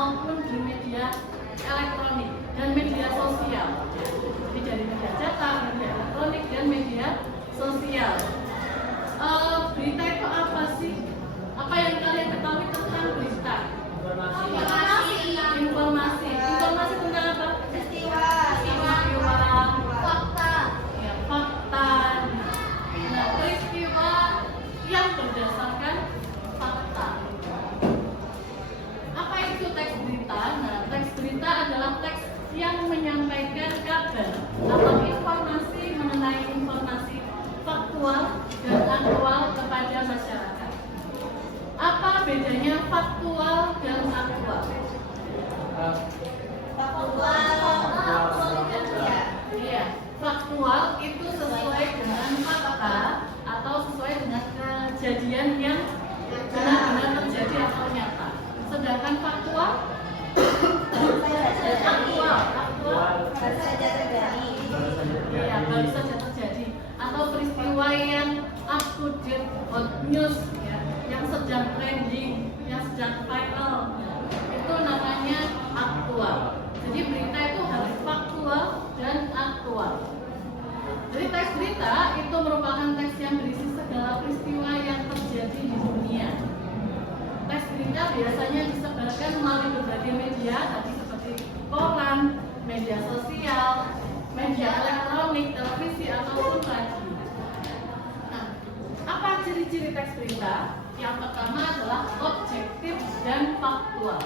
maupun di media elektronik dan media sosial. Jadi dari media cetak, media elektronik, dan media sosial. Berita itu apa sih? Apa yang kalian ketahui tentang berita? Informasi tentang apa? Peristiwa, fakta. Ya, fakta. Nah, peristiwa yang berdasarkan fakta. Apa itu teks berita? Nah, teks berita adalah teks yang menyampaikan kabar atau informasi mengenai informasi faktual dan aktual kepada masyarakat. Apa bedanya faktual dan aktual? Iya, faktual itu sesuai dengan fakta atau sesuai dengan kejadian yang benar-benar terjadi atau nyata. Sedangkan faktual Baru saja terjadi. Iya, baru saja terjadi atau peristiwa yang up to date, hot news ya, yang sedang trending, yang sedang viral, ya, itu namanya aktual. Jadi berita itu harus faktual dan aktual. Jadi teks berita itu merupakan teks yang berisi segala peristiwa yang terjadi di dunia. Teks berita biasanya disebarkan melalui berbagai media, tadi seperti koran, media sosial, media elektronik, televisi, ataupun radio. Nah, apa ciri-ciri teks berita? Yang pertama adalah objektif dan faktual.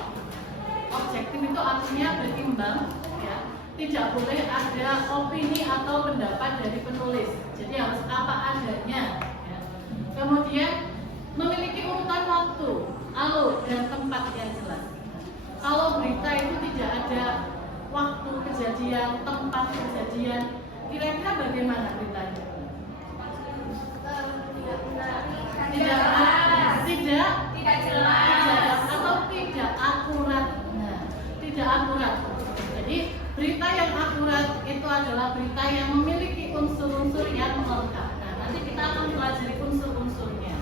Objektif itu artinya berimbang, ya. Tidak boleh ada opini atau pendapat dari penulis. Jadi harus apa adanya. Ya. Kemudian memiliki urutan waktu, alur, dan tempat yang jelas. Kalau berita itu tidak ada waktu kejadian, tempat kejadian, kira-kira bagaimana beritanya? Tidak jelas atau tidak akurat. Nah, tidak akurat. Jadi berita yang akurat itu adalah berita yang memiliki unsur-unsur yang lengkap. Nah, nanti kita akan pelajari unsur-unsurnya.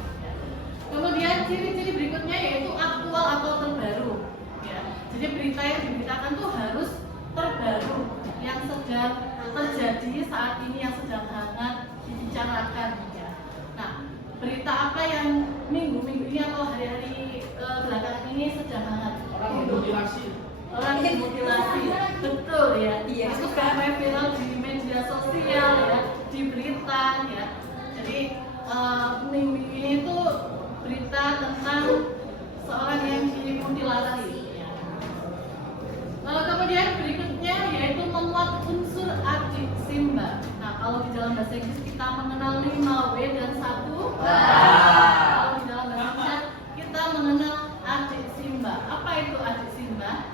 Kemudian ciri-ciri berikutnya yaitu aktual atau terbaru. Ya, jadi berita yang diberitakan tuh harus terbaru, yang sedang terjadi saat ini, yang sedang hangat dibicarakan. Ya. Nah, berita apa yang minggu-minggu ini atau hari-hari belakangan ini sedang hangat? Orang dimutilasi, betul ya. Itu sampai viral di media sosial ya, di berita ya. Jadi minggu ini itu berita tentang seorang yang dimutilasi. Ya. Kemudian berikutnya yaitu memuat unsur adiksimba. Nah, kalau di dalam bahasa Inggris kita mengenal 5W dan 1W. Kalau di dalam bahasa Indonesia kita mengenal adiksimba. Apa itu adiksimba?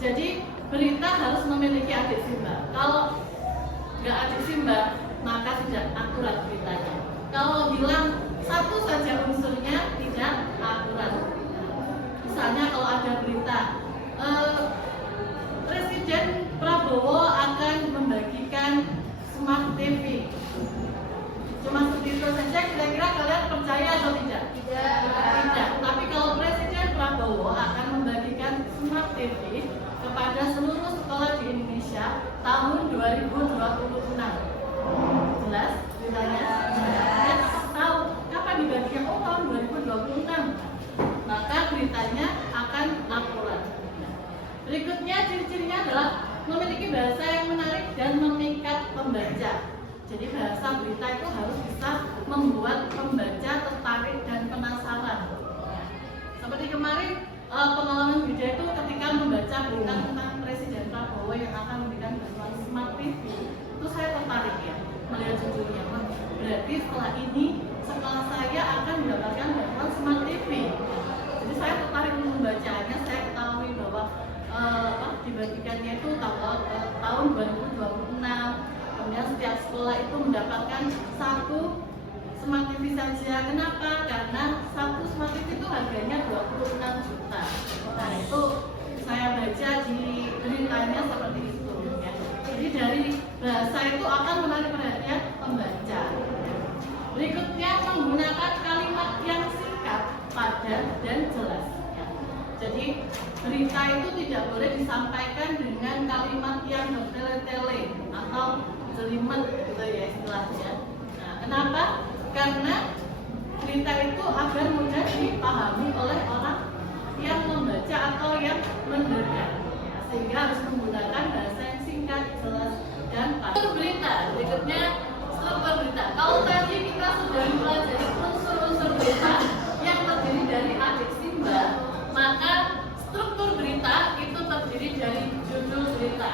Jadi berita harus memiliki adiksimba. Kalau nggak adiksimba, maka tidak akurat beritanya. Kalau bilang satu saja unsurnya tidak akurat. Misalnya kalau ada berita Presiden Prabowo akan membagikan smart TV. Cuma seperti itu saja, kira-kira kalian percaya atau tidak? Tidak. Tapi kalau Presiden Prabowo akan membagikan smart TV kepada seluruh sekolah di Indonesia tahun 2026. Jelas beritanya? Ya, tahu kapan dibagikan? Oh, tahun 2026. Maka beritanya akan akurat. Berikutnya ciri-cirinya adalah memiliki bahasa yang menarik dan memikat pembaca. Jadi bahasa berita itu harus bisa membuat pembaca tertarik dan penasaran. Seperti kemarin pengalaman Bida itu ketika membaca berita tentang Presiden Prabowo yang akan memberikan bantuan smart TV, itu saya tertarik ya melihat judulnya. Berarti setelah ini sekolah saya akan mendapatkan bantuan smart TV. Jadi saya tertarik untuk membacanya. Saya ketahui bahwa dibagikannya itu tahun 2026. Kemudian setiap sekolah itu mendapatkan satu Smart TV saja. Kenapa? Karena satu Smart TV itu harganya 26 juta. Nah itu saya baca di beritanya seperti itu ya. Jadi dari bahasa itu akan menarik perhatian pembaca. Berikutnya menggunakan kalimat yang singkat, padat, dan jelas ya. Jadi berita itu tidak boleh disampaikan dengan kalimat yang bertele-tele atau jelimet gitu ya istilahnya. Nah, kenapa? Karena berita itu agar mudah dipahami oleh orang yang membaca atau yang mendengar ya, sehingga harus menggunakan bahasa yang singkat, jelas, dan padat. Berita berikutnya struktur berita. Kalau tadi kita sudah mempelajari unsur-unsur berita yang terdiri dari adik simbol, maka struktur berita itu terdiri dari judul berita.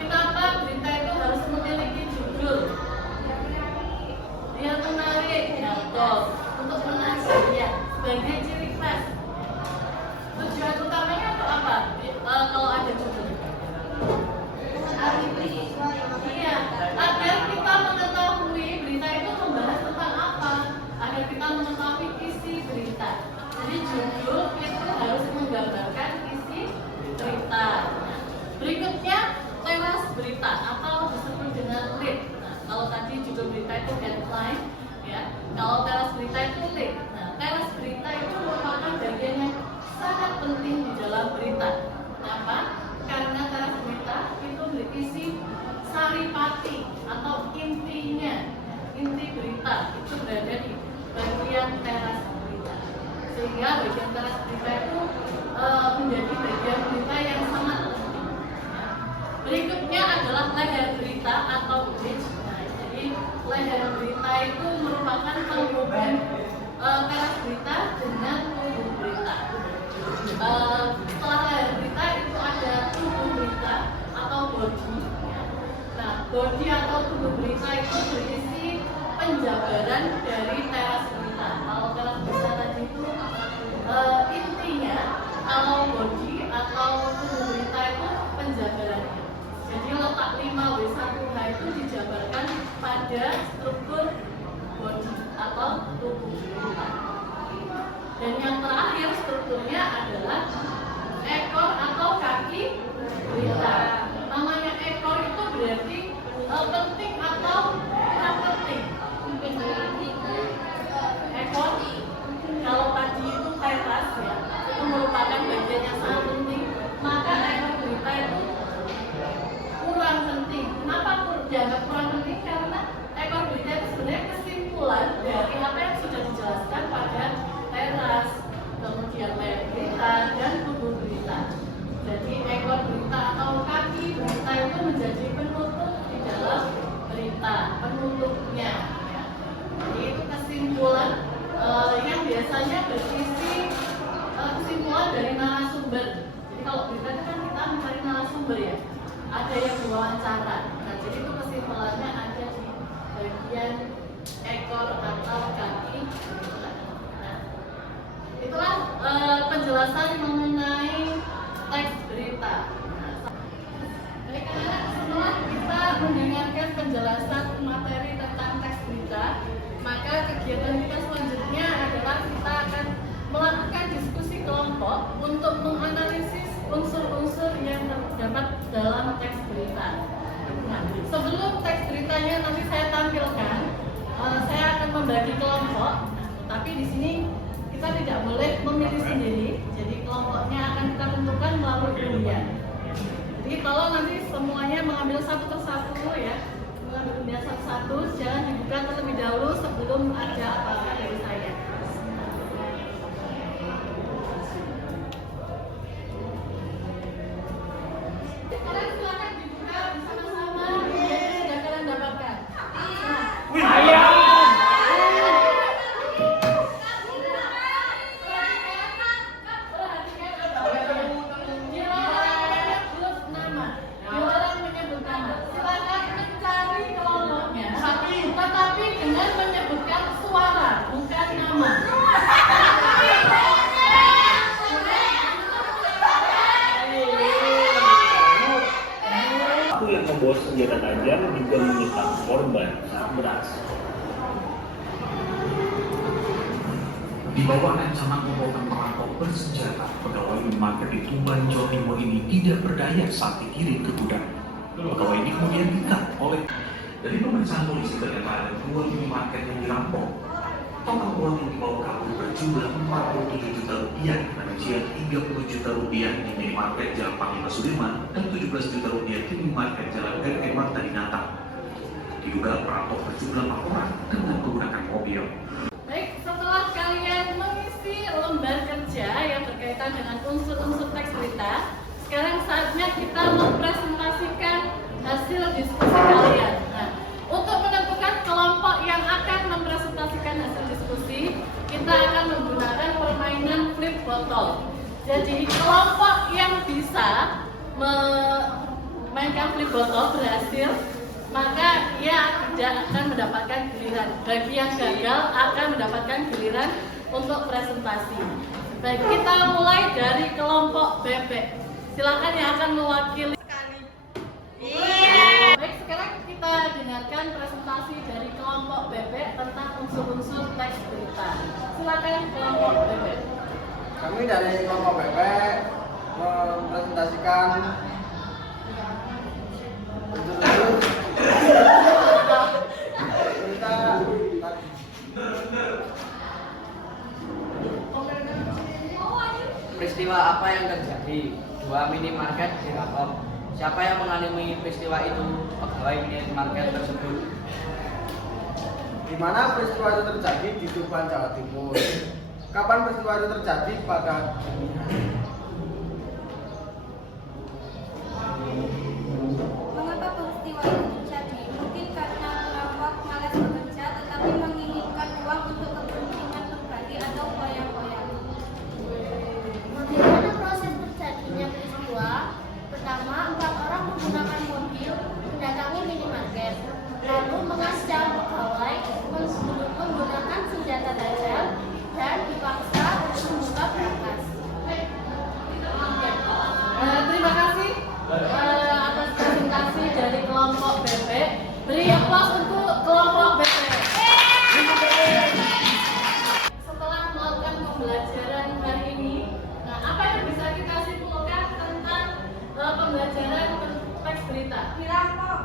Kenapa berita itu harus memiliki judul? Biar menarik, ya betul. Untuk menarik ya, sebagai ciri khas. Tujuan utamanya untuk apa? Kalau ada judul. Iya, agar kita mengetahui berita itu membahas tentang apa, agar kita mengetahui isi berita. Jadi judul itu harus menggambarkan isi berita. Nah, berikutnya teras berita atau disebut dengan lead. Nah, kalau tadi judul berita itu headline, ya. Kalau teras berita itu lead. Nah, teras berita itu merupakan bagian yang sangat penting di dalam berita. Kenapa? Karena teras berita itu berisi saripati atau intinya. Inti berita itu berada di bagian teras berita. Sehingga bagian teras berita itu menjadi bagian berita yang sangat penting. Berikutnya adalah leher berita atau bridge. Nah, jadi leher berita itu merupakan penghubung teras berita dengan tubuh berita. Setelah leher berita itu ada tubuh berita atau body. Nah, body atau tubuh berita itu berisi penjabaran dari teras berita. Kalau teras berita tadi itu intinya, kalau body atau tubuh berita itu penjabarannya. Jadi letak 5W1H itu dijabarkan pada struktur body atau tubuh berita. Dan yang terakhir strukturnya adalah ekor atau kaki berita. Namanya ekor itu berarti penting atau kurang penting. Ekor, kalau tadi itu teras ya, itu merupakan bagian yang sangat penting. Maka ekor berita itu kurang penting. Kenapa dianggap kurang penting? Karena ekor berita itu sebenarnya kesimpulan dari apa yang sudah dijelaskan pada teras, kemudian leher berita dan tubuh berita. Jadi ekor berita atau kaki berita itu menjadi penutup di dalam berita, penutupnya. Ya. Jadi itu kesimpulan yang biasanya berisi kesimpulan dari narasumber. Jadi kalau berita itu kan kita mencari narasumber ya, ada yang diwawancara. Nah, jadi itu kesimpulannya ada di bagian ekor atau kaki berita. Nah, itulah penjelasan mengenai teks berita. Baik anak-anak, setelah kita mendengarkan penjelasan materi tentang teks berita, maka kegiatan kita selanjutnya adalah kita akan melakukan diskusi kelompok untuk menganalisis unsur-unsur yang terdapat dalam teks berita. Nah, sebelum teks beritanya nanti saya tampilkan, saya akan membagi kelompok. Nah, tapi di sini kita tidak boleh memilih sendiri, jadi kelompoknya akan kita tentukan melalui undian. Jadi kalau nanti semuanya mengambil satu persatu ya, mengambil undian satu-satu, jangan dibuka terlebih dahulu sebelum ada apa-apa dari saya. Kalian silakan dibuka bersama-sama undian yang sudah kalian dapatkan. Tetapi dengan menyebutkan suara, bukan nama. pelaku yang membawa senjata tajam juga menyekap korban saat beraksi. Di bawah ancaman pemotongan perampok bersenjata, pegawai minimarket di Tuban, Jawa Timur ini tidak berdaya saat dikirim ke gudang. Pegawai ini kemudian diikat oleh. Dari pemeriksaan polisi ternyata ada 2 minimarket yang dirampok. Total uang yang dibawa kabur berjumlah 47 juta rupiah, rincian 30 juta rupiah di minimarket Jalan Panglima Sudirman dan 17 juta rupiah di minimarket Jalan R.E. Marta Dinata. Diduga perampok berjumlah 4 orang dengan menggunakan mobil. Baik, setelah kalian mengisi lembar kerja yang berkaitan dengan unsur-unsur teks berita, sekarang saatnya kita mempresentasikan hasil diskusi kalian. Nah, untuk menentukan kelompok yang akan mempresentasikan hasil diskusi, kita akan menggunakan permainan flip bottle. Jadi kelompok yang bisa memainkan flip bottle berhasil, maka ia tidak akan mendapatkan giliran. Bagi yang gagal akan mendapatkan giliran untuk presentasi. Baik, kita mulai dari kelompok bebek. Silakan yang akan mewakili. Baik, sekarang kita dengarkan presentasi dari kelompok bebek tentang unsur-unsur teks berita. Silakan kelompok bebek. Kami dari kelompok bebek mempresentasikan unsur-unsur berita. Peristiwa apa yang terjadi? 2 minimarket dirampok. Siapa yang mengalami peristiwa itu? Pegawai minimarket tersebut. Di mana peristiwa itu terjadi? Di Tuban, Jawa Timur. Kapan peristiwa itu terjadi? Pada dini hari. Mengapa peristiwa itu terjadi? Mungkin karena perampok malas bekerja tetapi menginginkan uang untuk kepentingan pribadi atau foya-foya. Bagaimana proses terjadinya peristiwa? Pertama, 4 orang menggunakan mobil mendatangi minimarket, lalu mengancam pegawai menggunakan senjata tajam dan dipaksa untuk membuka berangkas. Terima kasih atas presentasi dari kelompok bebek. Beri aplaus untuk kelompok bebek. Setelah melakukan pembelajaran hari ini, nah apa yang bisa kita simpulkan tentang pembelajaran teks berita? Dirampok.